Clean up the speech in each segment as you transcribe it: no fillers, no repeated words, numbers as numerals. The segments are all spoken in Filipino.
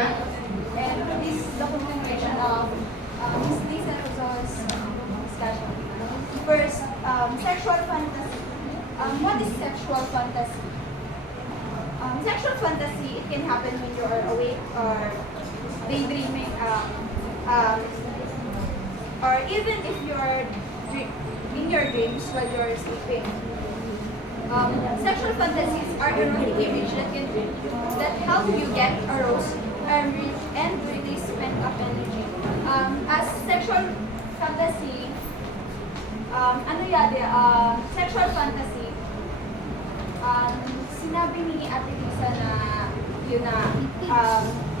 and this is the continuation of Ms. Lisa Rozo's discussion. First, sexual fantasy. What is sexual fantasy? Sexual fantasy, it can happen when you are awake or daydreaming, or even if you are in your dreams while you are sleeping. Sexual fantasies are erotic images that help you get aroused and release pent-up energy. As sexual fantasy, sexual fantasy, sinabi ni Ate Lisa na yun na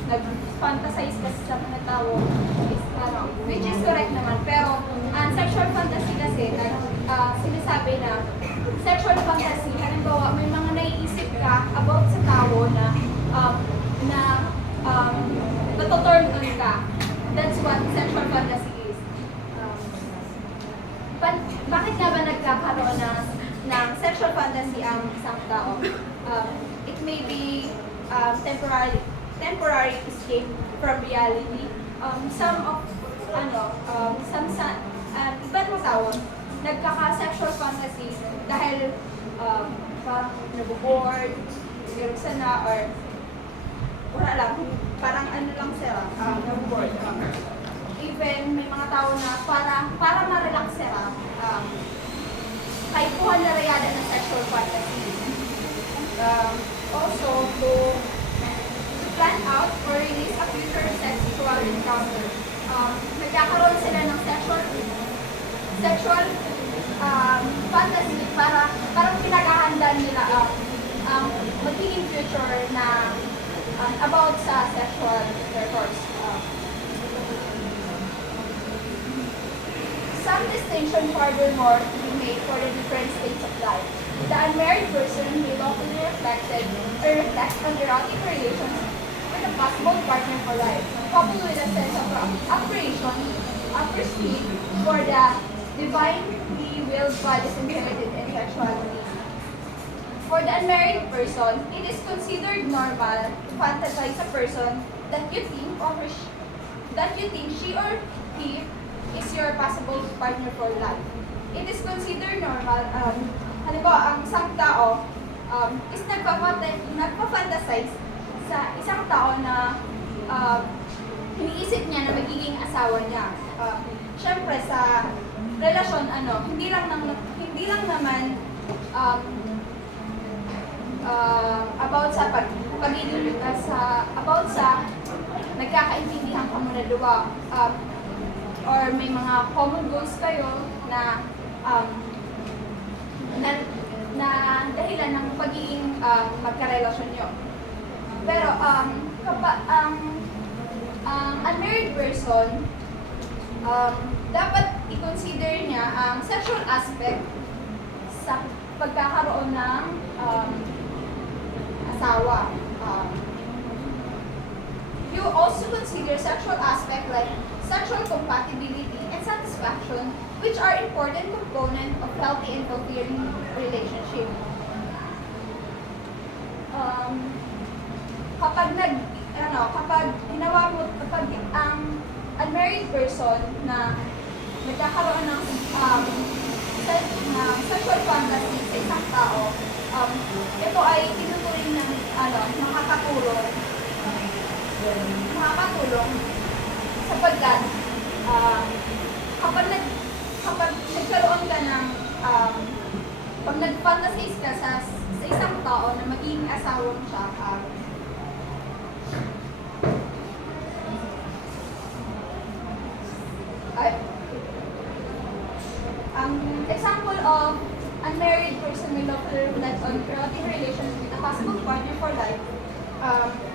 nag-fantasize kasi sa mga tao is, which is correct naman. Pero ang sexual fantasy kasi, sinasabi na sexual fantasy, halimbawa may mga naiisip ka about sa tao na natuturn on ka. That's what sexual fantasy is. Bakit nga ba nagkakaroon ng sexual fantasy ang isang tao? It may be temporary escape from reality. Ibang mga tao nagkaka-sexual fantasy dahil parang naboboard, meron sana, or wala lang, parang lang sila, naboboard. Even may mga tao na para ma-relax sila, kahit kuha na rayada ng sexual fantasy. Also, to plan out or release a future sexual encounter. Nagkakaroon sila ng sexual fantasy parang pinaghahandaan nila ang magiging future na about sa sexual intercourse. Some distinction furthermore to be made for the different states of life. The unmarried person may often reflect on erotic relations with a possible partner for life, coupled with a sense of appreciation for the divinely willed bodies inherited in sexuality. For the unmarried person, it is considered normal to fantasize a person that you think she or he is your possible partner for life. It is considered normal, halimbawa, ang isang tao is nagpa-fantasize sa isang tao na iniisip niya na magiging asawa niya. Siyempre sa relasyon, hindi lang naman about sa about sa nagkakaintindihan ka muna dalawa, or may mga common goals kayo na dahilan ng pagiging magkarelasyon nyo. Pero kapag ang unmarried person, dapat i-consider niya ang sexual aspect sa pagkakaroon ng asawa. You also consider sexual aspect like sexual compatibility and satisfaction, which are important components of healthy and fulfilling relationship. Kapag ang unmarried person na nagkakaroon ng sexual fantasy sa isang tao, ito ay tinuturing ng makakatulong sapagkat kapag nagkaroon ka ng pag nag-fantasize ka sa isang tao na magiging asawa siya, example of unmarried person may love to reflect on erotic relations with a possible partner for life.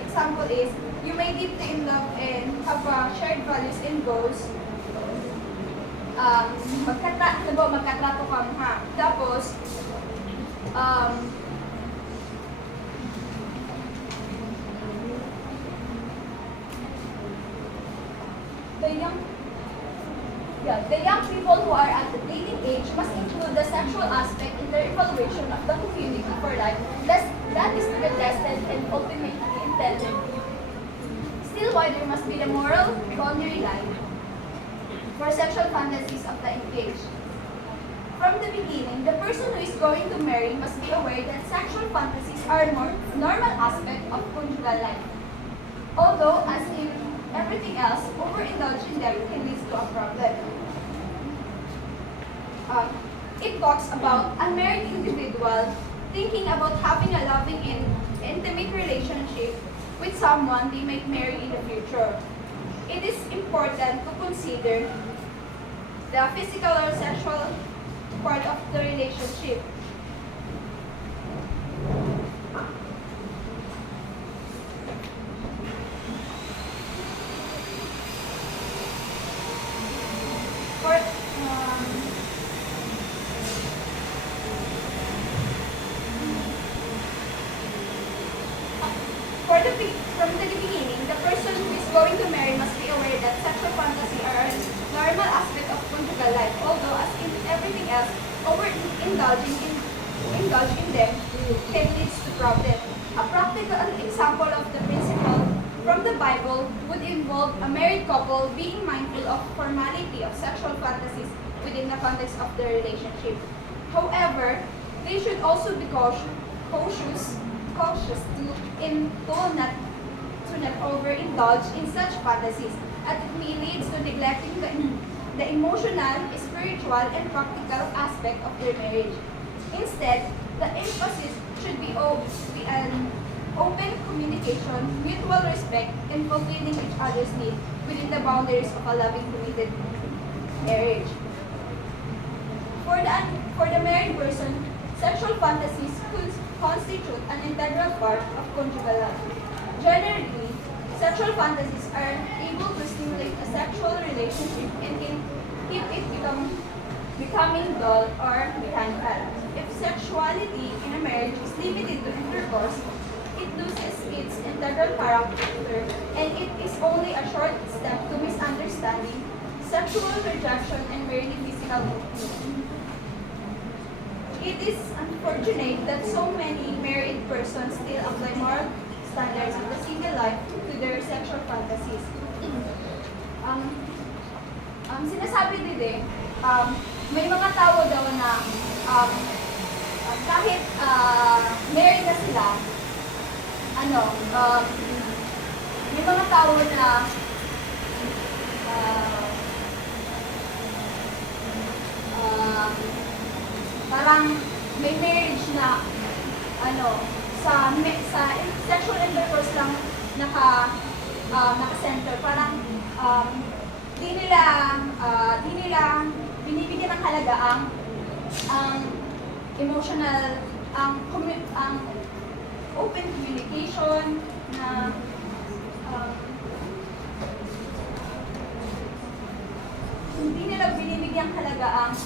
Example is, you may deeply in love and have shared values and goals. Magkatrato ka ha. Tapos, the young people who are at the dating age must include the sexual aspect in their evaluation of the community for life. That is to be tested and ultimately intended. still wider must be the moral boundary line for sexual fantasies of the engaged. From the beginning, the person who is going to marry must be aware that sexual fantasies are a more normal aspect of conjugal life. Although, as in everything else, overindulging them can lead to a problem. It talks about unmarried individual thinking about having a loving and intimate relationship with someone they might marry in the future. It is important to consider the physical or sexual part of the relationship. For, from the beginning, the person who is going to marry must be aware that sexual fantasy are a normal aspect of conjugal life, although as in everything else, indulge in them can lead to problems. A practical example of the principle from the Bible would involve a married couple being mindful of formality of sexual fantasies within the context of their relationship. However, they should also be cautious to not overindulge in such fantasies, as it may lead to neglecting the emotional, spiritual, and practical aspect of their marriage. Instead, the emphasis should be an open communication, mutual respect, and fulfilling each other's needs within the boundaries of a loving, committed marriage. For the married person, sexual fantasies could constitute an integral part of conjugal life. Generally, sexual fantasies are able to stimulate a sexual relationship and can keep it becoming dull or mechanical. If sexuality in a marriage is limited to intercourse, it loses its integral character and it is only a short step to misunderstanding, sexual rejection, and merely physical intimacy. It is unfortunate that so many married persons still apply moral standards of the single life to their sexual fantasies. Sinasabi din may mga tao daw na kahit married na sila, may mga tao na parang may marriage na sa sexual intercourse lang naka-center. Parang di nila binibigyan ng halaga ang emotional, ang open communication na hindi nila binibigyan halaga ang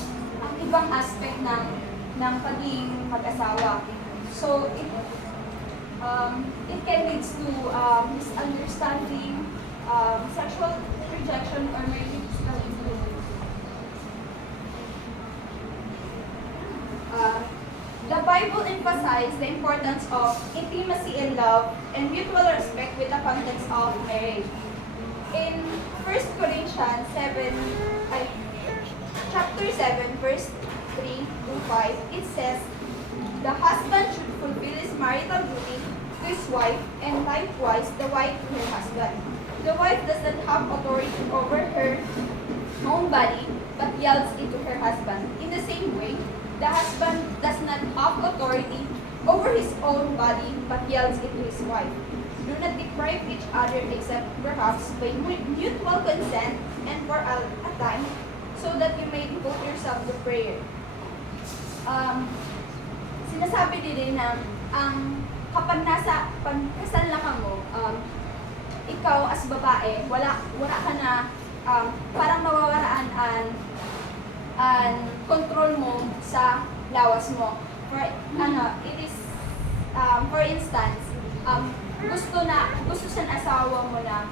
ibang aspect ng pagiging mag-asawa. So it can lead to misunderstanding, sexual rejection, or maybe physical influence. The Bible emphasizes the importance of intimacy and love and mutual respect with the context of marriage. In 1 Corinthians chapter 7, verse 3 to 5, it says, "The husband should fulfill his marital duty to his wife, and likewise the wife to her husband. The wife does not have authority over her own body, but yields it to her husband. In the same way, the husband does not have authority over his own body, but yields it to his wife. Do not deprive each other except perhaps by mutual consent and for a time, so that you may devote yourself to prayer." Sinasabi din na kapag kasal na ka mo, ikaw as babae, wala ka na, parang mawawaraan ang control mo sa lawas mo. It is, for instance, gusto sa asawa mo na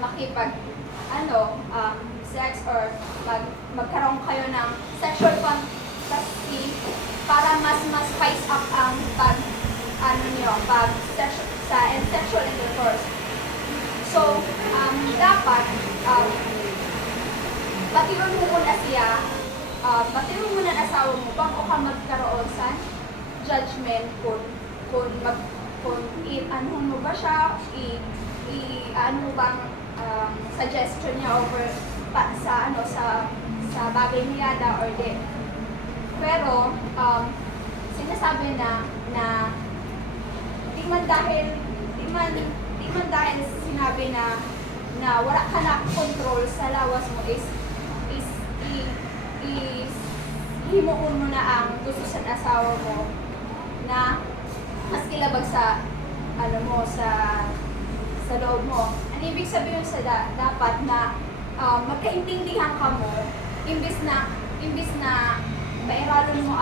makipag, sex or magkaroon kayo ng sexual fantasy para mas spice up ang sexual intercourse. So, So, dapat, patiwan mo muna siya, patiwan mo muna ang asawa mo bago ka magkaroon sa judgment kung ano mo ba siya, ano mo bang suggestion niya over sa bagay niya or di. Pero, sinasabi na di man dahil sinabi na wala ka na control sa lawas mo is himuon mo na ang gusto sa asawa mo na mas kilabag sa sa loob mo. Ang ibig sabihin dapat na magkaintindihan ka mo imbis na mairalon mo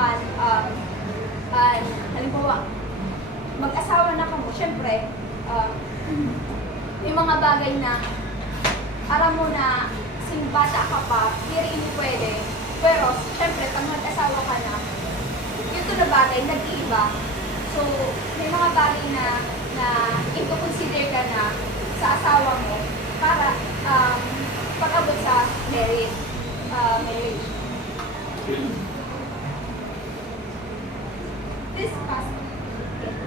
halimbawa mag-asawa na ka mo, syempre may mga bagay na aram mo na bata ka pa, hindi mo pwede. Pero, syempre, pag mag-asawa ka na, yun na bagay, nag-iiba. So, may mga bagay na i-consider ka na sa asawa mo para pag-abot sa marriage. This aspect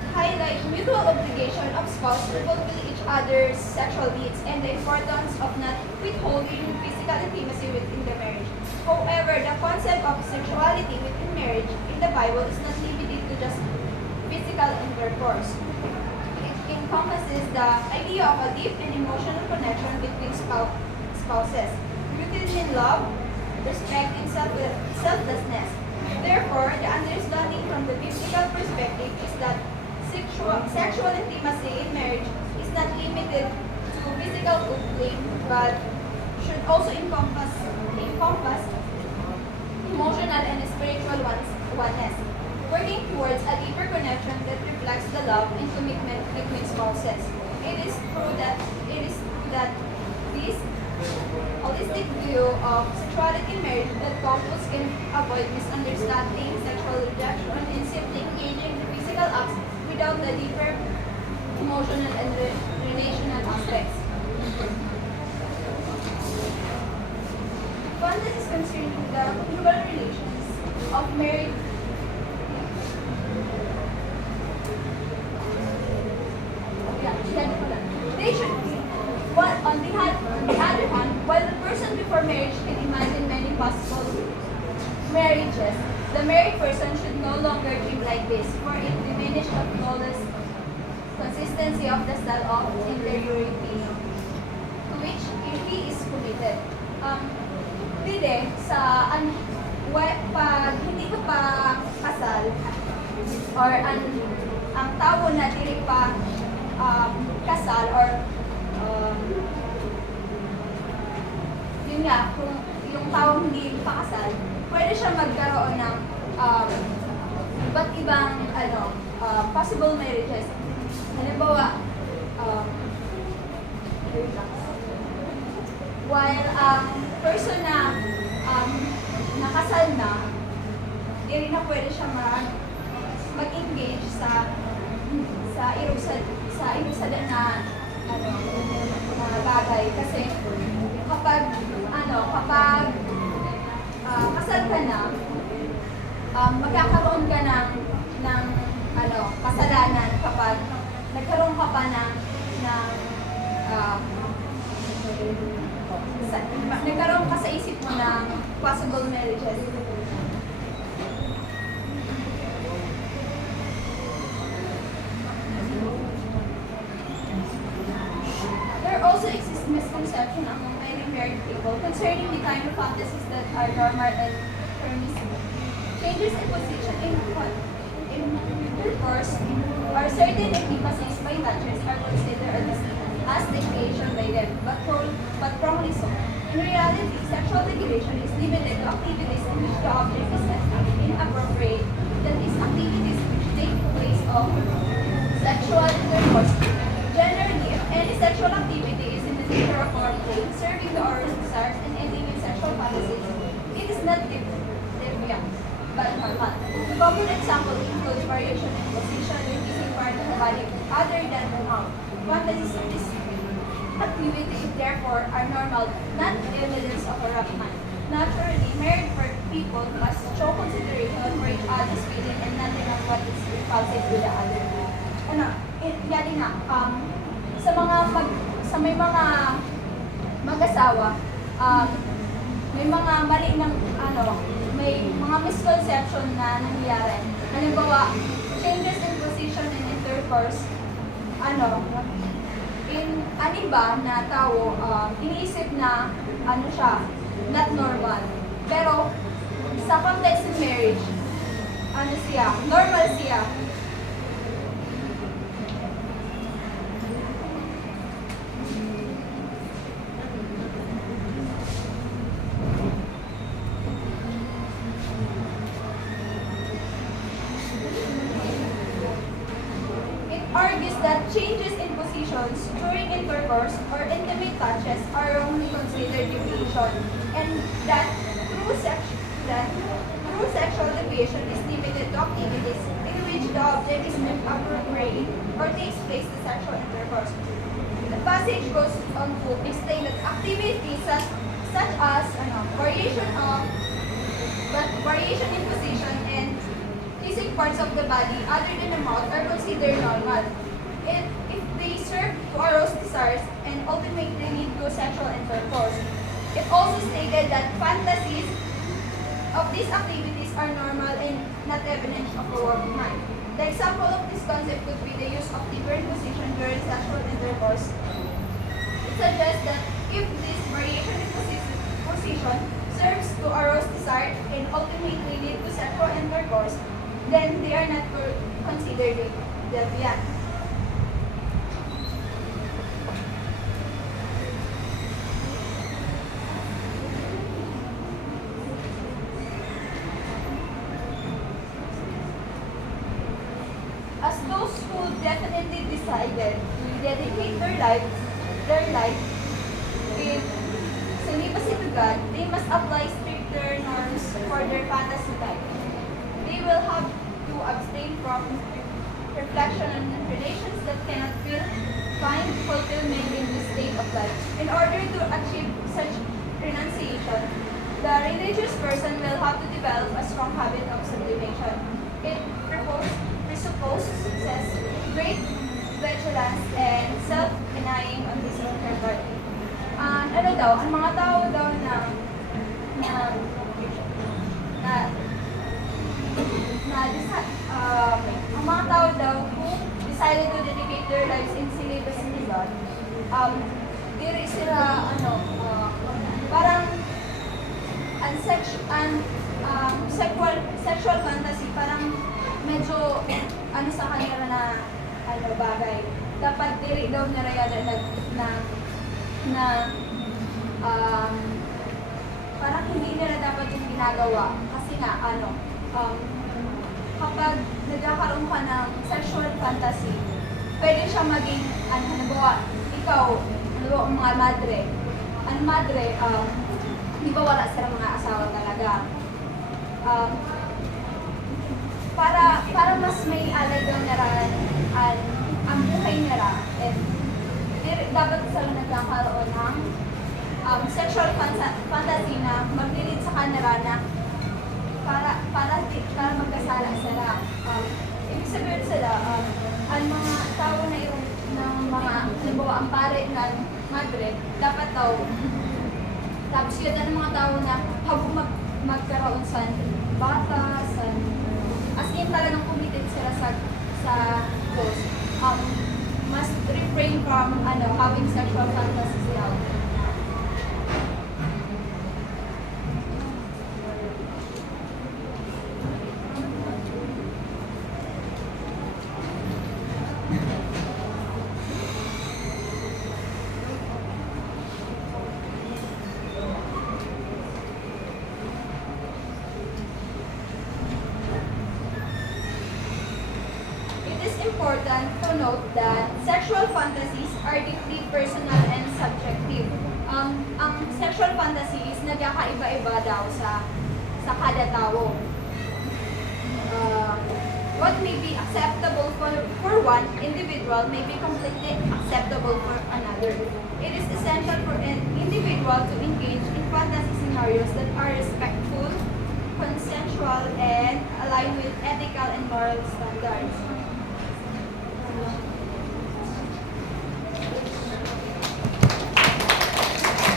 highlights mutual obligation of spouse to fulfill each other's sexual needs and the importance of not withholding physical intimacy within the marriage. However, the concept of sexuality within marriage in the Bible is not limited to just physical intercourse. It encompasses the idea of a deep and emotional connection between spouses, rooted in love, respect, and selflessness. Therefore, the understanding from the biblical perspective is that sexual intimacy in marriage is not limited to physical coupling, but should also encompass emotional and spiritual oneness, working towards a deeper connection that reflects the love and commitment between spouses. It is true that this holistic view of sexuality in marriage that couples can avoid misunderstanding, sexual rejection, and simply engaging in physical acts without the deeper emotional and relational aspects. One that is concerned with the conjugal relations of married they should be. On the other hand, while the person before marriage can imagine many possible marriages, the married person should no longer dream like this, for it diminishes the flawless consistency of the style of interiority to which he is committed. Pwede pag hindi ka pa kasal or ang tao na dili pa kasal or yun nga, kung yung tao hindi pa kasal, pwede siya magkaroon ng iba't ibang possible marriages. Halimbawa, while ang person na nakasal na, di rin na pwede siya mag-engage sa irusadan na bagay. Kasi kapag kasal ka na, magkakaroon ka ng kasalanan kapag nagkaroon ka pa nagkaroon ka sa isip mo ng possible marriages. There also exists misconception among many married people concerning the kind of fantasies that are normal and permissible. Changes in position in intercourse or certain intimacies by touches are considered as degradation by them, but wrongly so. In reality, sexual degradation is limited to activities in which the object is inappropriate, that is, activities which take place of sexual intercourse. Generally, if any sexual activity is in the nature of foreplay, serving the oral desires and ending in sexual fantasies, it is not deviant, but normal. Common example includes variation in position, in kissing part of the body other than the mouth. Fantasies activities therefore are normal, not evidence of a wrong mind. Naturally, married people must show consideration for each other's feeling and nothing of what is repulsive to the other. Ano, yan din nga, sa may mga mag-asawa, may mga mali ng, may mga misconception na nangyayari. Halimbawa, changes in position and intercourse, ang iba na tao, iniisip na, siya, not normal. Pero, sa context of marriage, normal siya. Argues that changes in positions during intercourse or intimate touches are wrongly considered deviation, and that true sexual deviation is limited to activities in which the object is appropriate or takes place in sexual intercourse. The passage goes on to explain that activities such as variation in position and kissing parts of the body other than the mouth are considered normal if they serve to arouse desires and ultimately lead to sexual intercourse. It also stated that fantasies of these activities are normal and not evidence of a work mind. The example of this concept could be the use of different position during sexual intercourse. It suggests that if this variation in position serves to arouse desire and ultimately lead to sexual intercourse, then they are not considered deviant. As those who definitely decided to dedicate their life with celibacy to God, they must apply stricter norms for their fantasy life. They will have to abstain from reflection on relations that cannot find fulfillment in this state of life. In order to achieve such renunciation, the religious person will have to develop a strong habit of sublimation. It presupposes great vigilance and self-denying on this regard. Ang mga tao daw ang mga tao daw who decided to dedicate their lives in celibacy to God, diri sila, parang sexual fantasy, parang medyo, sa kanila na, bagay. Dapat diri daw nila parang hindi nila dapat yung ginagawa. Kasi nga, kapag nagkakaroon ka ng sexual fantasy, pwede siya maging, halimbawa, ikaw, mga madre, di ba wala sila mga asawa talaga? Para mas may alay daw nila ang buhay nila, dapat sila nagkakaroon ng sexual fantasy na maglilid sa kanila na para magkasala sila. Ibig sabihin sila, ang mga tao na yung ng mga, halimbawa, ang pare ng madre, dapat daw, tapos yun ang mga tao na habang magkaroon sa bata, as in talagang committed sila sa Diyos, must refrain from having sexual fantasies now. Important to note that sexual fantasies are deeply personal and subjective. Ang sexual fantasies nagkakaiba-iba daw sa kada tao. what may be acceptable for one individual may be completely acceptable for another. It is essential for an individual to engage in fantasy scenarios that are respectful, consensual, and aligned with ethical and moral standards.